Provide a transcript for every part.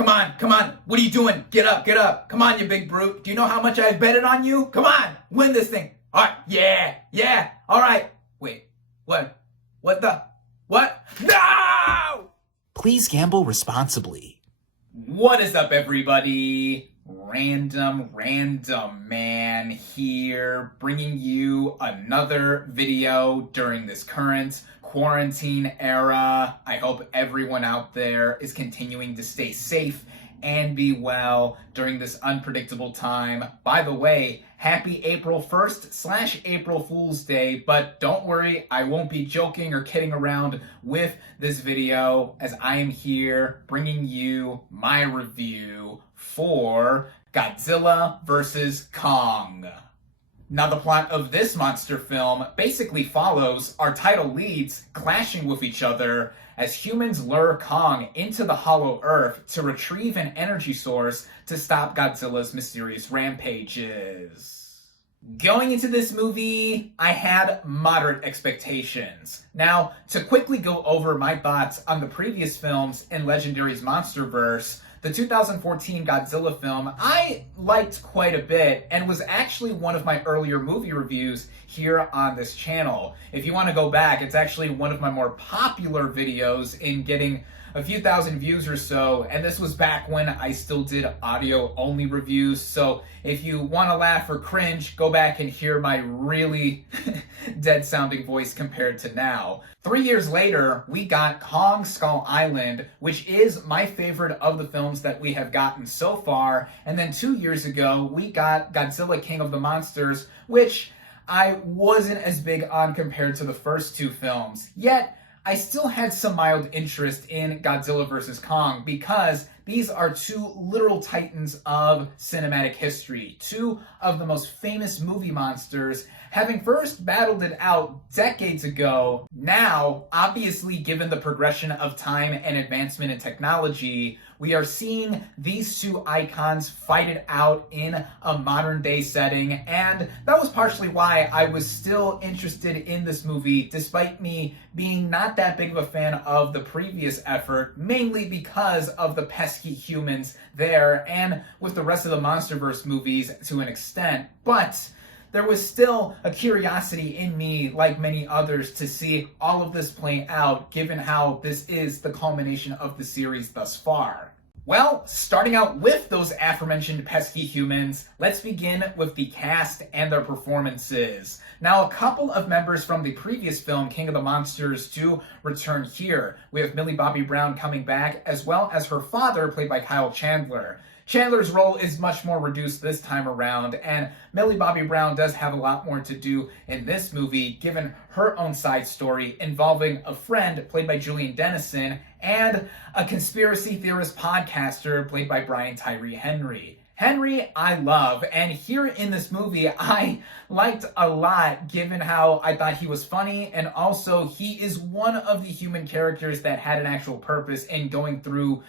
Come on, come on. What are you doing? Get up, get up. Come on, you big brute. Do you know how much I've betted on you? Come on, win this thing. All right, yeah. All right. Wait, what? What the? What? No! Please gamble responsibly. What is up, everybody? Random Man here, bringing you another video during this current quarantine era. I hope everyone out there is continuing to stay safe and be well during this unpredictable time. By the way, happy April 1st / April Fool's Day, but don't worry, I won't be joking or kidding around with this video, as I am here bringing you my review for Godzilla vs. Kong. Now, the plot of this monster film basically follows our title leads clashing with each other as humans lure Kong into the Hollow Earth to retrieve an energy source to stop Godzilla's mysterious rampages. Going into this movie, I had moderate expectations. Now, to quickly go over my thoughts on the previous films in Legendary's Monsterverse, the 2014 Godzilla film I liked quite a bit and was actually one of my earlier movie reviews here on this channel. If you want to go back, it's actually one of my more popular videos in getting a few thousand views or so, and this was back when I still did audio-only reviews, so if you want to laugh or cringe, go back and hear my really dead-sounding voice compared to now. 3 years later, we got Kong Skull Island, which is my favorite of the films that we have gotten so far, and then 2 years ago, we got Godzilla King of the Monsters, which I wasn't as big on compared to the first two films. Yet, I still had some mild interest in Godzilla vs. Kong because these are two literal titans of cinematic history, two of the most famous movie monsters, having first battled it out decades ago. Now, obviously, given the progression of time and advancement in technology, we are seeing these two icons fight it out in a modern day setting, and that was partially why I was still interested in this movie, despite me being not that big of a fan of the previous effort, mainly because of the pesky humans there, and with the rest of the Monsterverse movies to an extent. But there was still a curiosity in me, like many others, to see all of this play out, given how this is the culmination of the series thus far. Well, starting out with those aforementioned pesky humans, let's begin with the cast and their performances. Now, a couple of members from the previous film, King of the Monsters, do return here. We have Millie Bobby Brown coming back, as well as her father, played by Kyle Chandler. Chandler's role is much more reduced this time around, and Millie Bobby Brown does have a lot more to do in this movie, given her own side story involving a friend, played by Julian Dennison, and a conspiracy theorist podcaster, played by Brian Tyree Henry. Henry, I love, and here in this movie, I liked a lot, given how I thought he was funny, and also he is one of the human characters that had an actual purpose in going through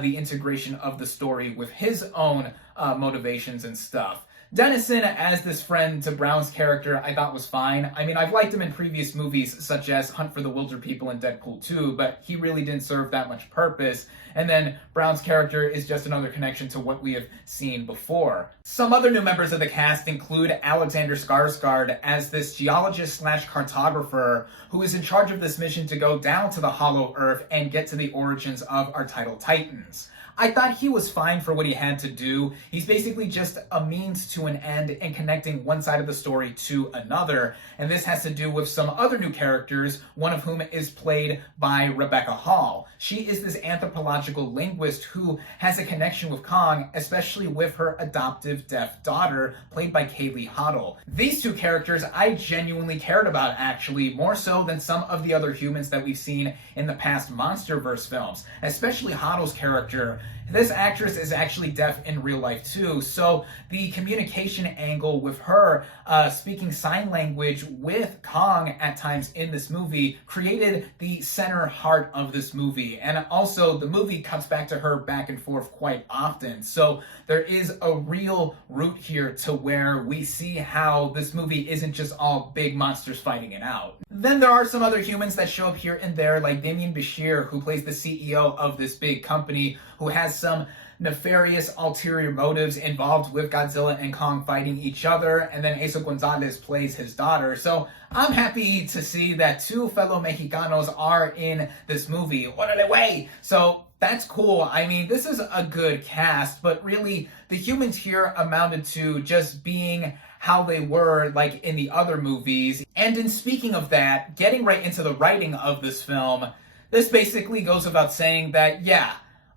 the integration of the story with his own motivations and stuff. Dennison, as this friend to Brown's character, I thought was fine. I mean, I've liked him in previous movies, such as Hunt for the Wilder People and Deadpool 2, but he really didn't serve that much purpose. And then Brown's character is just another connection to what we have seen before. Some other new members of the cast include Alexander Skarsgård as this geologist / cartographer who is in charge of this mission to go down to the Hollow Earth and get to the origins of our title titans. I thought he was fine for what he had to do. He's basically just a means to an end in connecting one side of the story to another, and this has to do with some other new characters, one of whom is played by Rebecca Hall. She is this anthropological linguist who has a connection with Kong, especially with her adoptive deaf daughter, played by Kaylee Hoddle. These two characters I genuinely cared about, actually, more so than some of the other humans that we've seen in the past Monsterverse films, especially Hoddle's character. This actress is actually deaf in real life too, so the communication angle with her speaking sign language with Kong at times in this movie created the center heart of this movie. And also the movie cuts back to her back and forth quite often, so there is a real root here to where we see how this movie isn't just all big monsters fighting it out. Then there are some other humans that show up here and there, like Damien Bashir, who plays the CEO of this big company, who has has some nefarious ulterior motives involved with Godzilla and Kong fighting each other, and then Asa Gonzalez plays his daughter. So I'm happy to see that two fellow Mexicanos are in this movie. Órale, wey! So that's cool. I mean, this is a good cast, but really the humans here amounted to just being how they were like in the other movies. And in speaking of that, getting right into the writing of this film, this basically goes without saying that, yeah,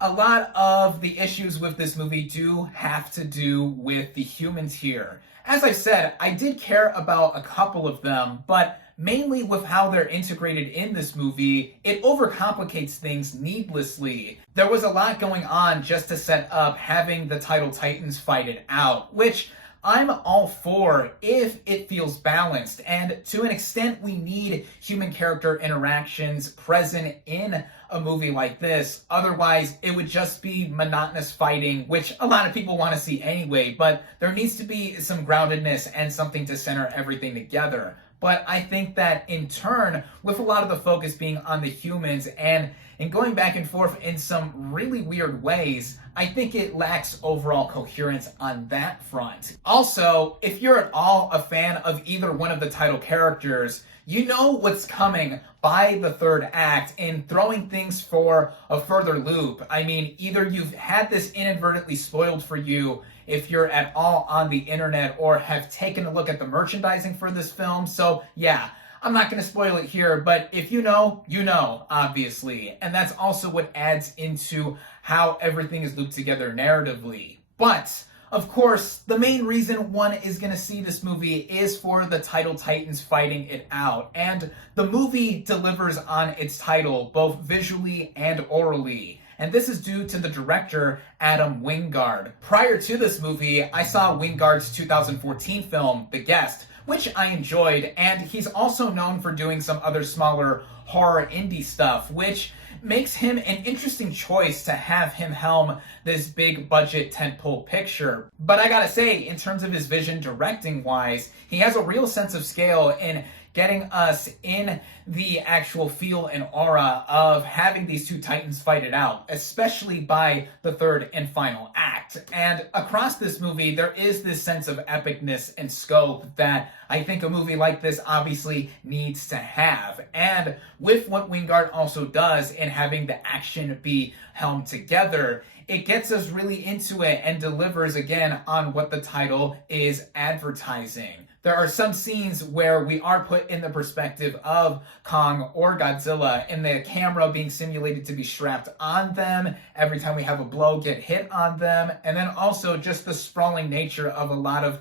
a lot of the issues with this movie do have to do with the humans here. As I said, I did care about a couple of them, but mainly with how they're integrated in this movie, it overcomplicates things needlessly. There was a lot going on just to set up having the Title Titans fight it out, which I'm all for if it feels balanced, and to an extent we need human character interactions present in a movie like this. Otherwise, it would just be monotonous fighting, which a lot of people want to see anyway, but there needs to be some groundedness and something to center everything together. But I think that in turn, with a lot of the focus being on the humans and going back and forth in some really weird ways, I think it lacks overall coherence on that front. Also, if you're at all a fan of either one of the title characters, you know what's coming by the third act in throwing things for a further loop. I mean, either you've had this inadvertently spoiled for you if you're at all on the internet or have taken a look at the merchandising for this film. So yeah, I'm not going to spoil it here, but if you know, obviously. And that's also what adds into how everything is looped together narratively. But of course, the main reason one is going to see this movie is for the Title Titans fighting it out. And the movie delivers on its title, both visually and orally. And this is due to the director, Adam Wingard. Prior to this movie, I saw Wingard's 2014 film, The Guest, which I enjoyed, and he's also known for doing some other smaller horror indie stuff, which makes him an interesting choice to have him helm this big budget tentpole picture. But I gotta say, in terms of his vision directing wise, he has a real sense of scale in getting us in the actual feel and aura of having these two titans fight it out, especially by the third and final act. And across this movie, there is this sense of epicness and scope that I think a movie like this obviously needs to have. And with what Wingard also does in having the action be helmed together, it gets us really into it and delivers again on what the title is advertising. There are some scenes where we are put in the perspective of Kong or Godzilla, and the camera being simulated to be strapped on them every time we have a blow get hit on them, and then also just the sprawling nature of a lot of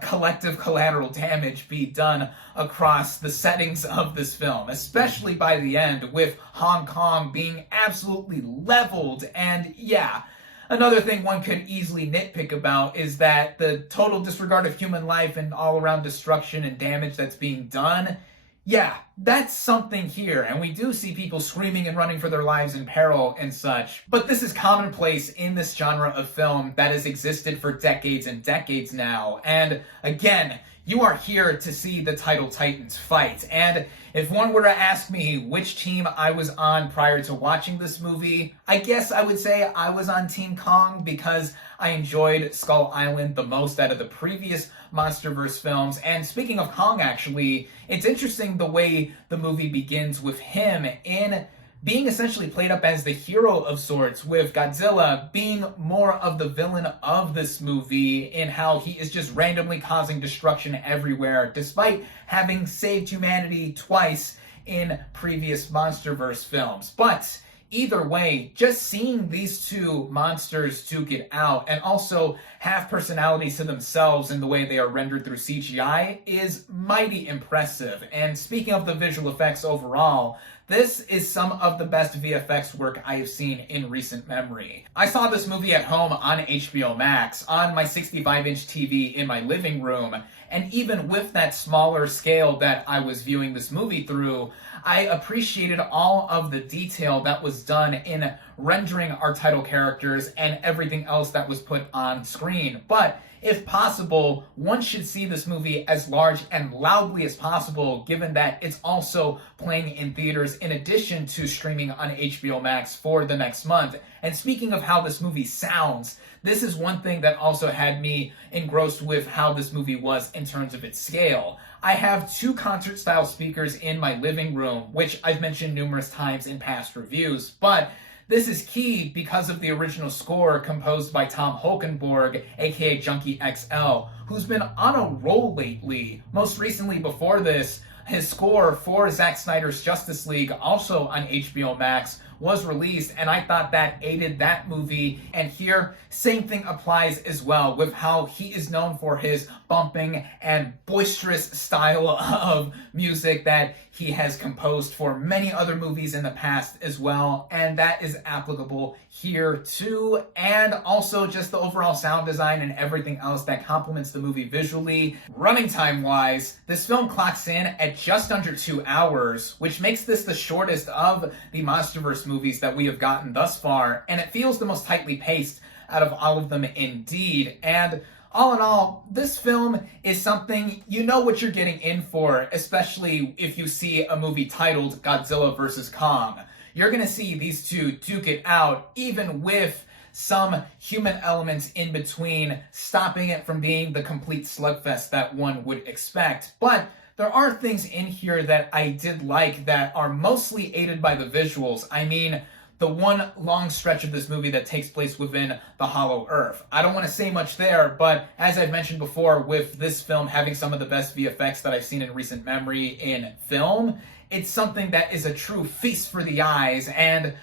collective collateral damage be done across the settings of this film, especially by the end with Hong Kong being absolutely leveled. And yeah, another thing one could easily nitpick about is that the total disregard of human life and all-around destruction and damage that's being done, yeah, that's something here, and we do see people screaming and running for their lives in peril and such. But this is commonplace in this genre of film that has existed for decades and decades now. And again, you are here to see the Title Titans fight. And if one were to ask me which team I was on prior to watching this movie, I guess I would say I was on Team Kong because I enjoyed Skull Island the most out of the previous MonsterVerse films. And speaking of Kong, actually, it's interesting the way the movie begins with him in being essentially played up as the hero of sorts, with Godzilla being more of the villain of this movie in how he is just randomly causing destruction everywhere, despite having saved humanity twice in previous MonsterVerse films. But either way, just seeing these two monsters duke it out and also have personalities to themselves in the way they are rendered through CGI is mighty impressive. And speaking of the visual effects overall, this is some of the best VFX work I have seen in recent memory. I saw this movie at home on HBO Max on my 65-inch TV in my living room, and even with that smaller scale that I was viewing this movie through, I appreciated all of the detail that was done in rendering our title characters and everything else that was put on screen. But if possible, one should see this movie as large and loudly as possible, given that it's also playing in theaters in addition to streaming on HBO Max for the next month. And speaking of how this movie sounds, this is one thing that also had me engrossed with how this movie was in terms of its scale. I have 2 concert-style speakers in my living room, which I've mentioned numerous times in past reviews, but this is key because of the original score composed by Tom Holkenborg, aka Junkie XL, who's been on a roll lately. Most recently before this, his score for Zack Snyder's Justice League, also on HBO Max, was released, and I thought that aided that movie. And here, same thing applies as well, with how he is known for his bumping and boisterous style of music that he has composed for many other movies in the past as well, and that is applicable here too. And also just the overall sound design and everything else that complements the movie visually. Running time wise, this film clocks in at just under 2 hours, which makes this the shortest of the MonsterVerse movies that we have gotten thus far, and it feels the most tightly paced out of all of them indeed. And all in all, this film is something you know what you're getting in for, especially if you see a movie titled Godzilla vs. Kong. You're gonna see these two duke it out, even with some human elements in between, stopping it from being the complete slugfest that one would expect. But there are things in here that I did like that are mostly aided by the visuals. I mean, the one long stretch of this movie that takes place within the Hollow Earth. I don't want to say much there, but as I've mentioned before, with this film having some of the best VFX that I've seen in recent memory in film, it's something that is a true feast for the eyes, and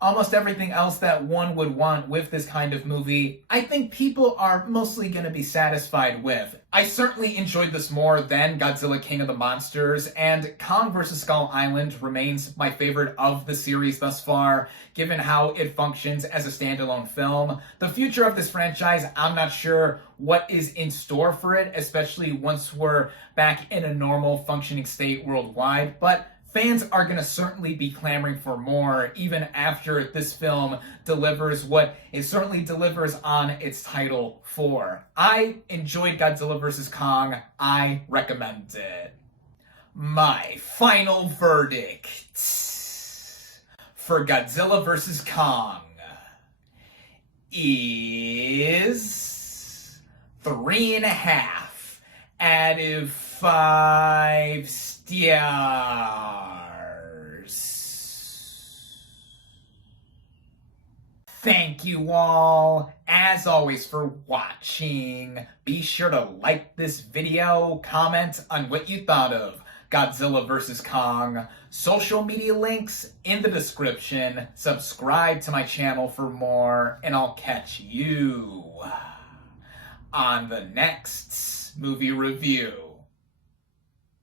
almost everything else that one would want with this kind of movie, I think people are mostly going to be satisfied with. I certainly enjoyed this more than Godzilla King of the Monsters, and Kong vs. Skull Island remains my favorite of the series thus far, given how it functions as a standalone film. The future of this franchise, I'm not sure what is in store for it, especially once we're back in a normal functioning state worldwide, but fans are going to certainly be clamoring for more, even after this film delivers what it certainly delivers on its title for. I enjoyed Godzilla vs. Kong. I recommend it. My final verdict for Godzilla vs. Kong is 3.5 out of 5 stars. Thank you all, as always, for watching. Be sure to like this video, comment on what you thought of Godzilla vs. Kong. Social media links in the description. Subscribe to my channel for more, and I'll catch you on the next movie review.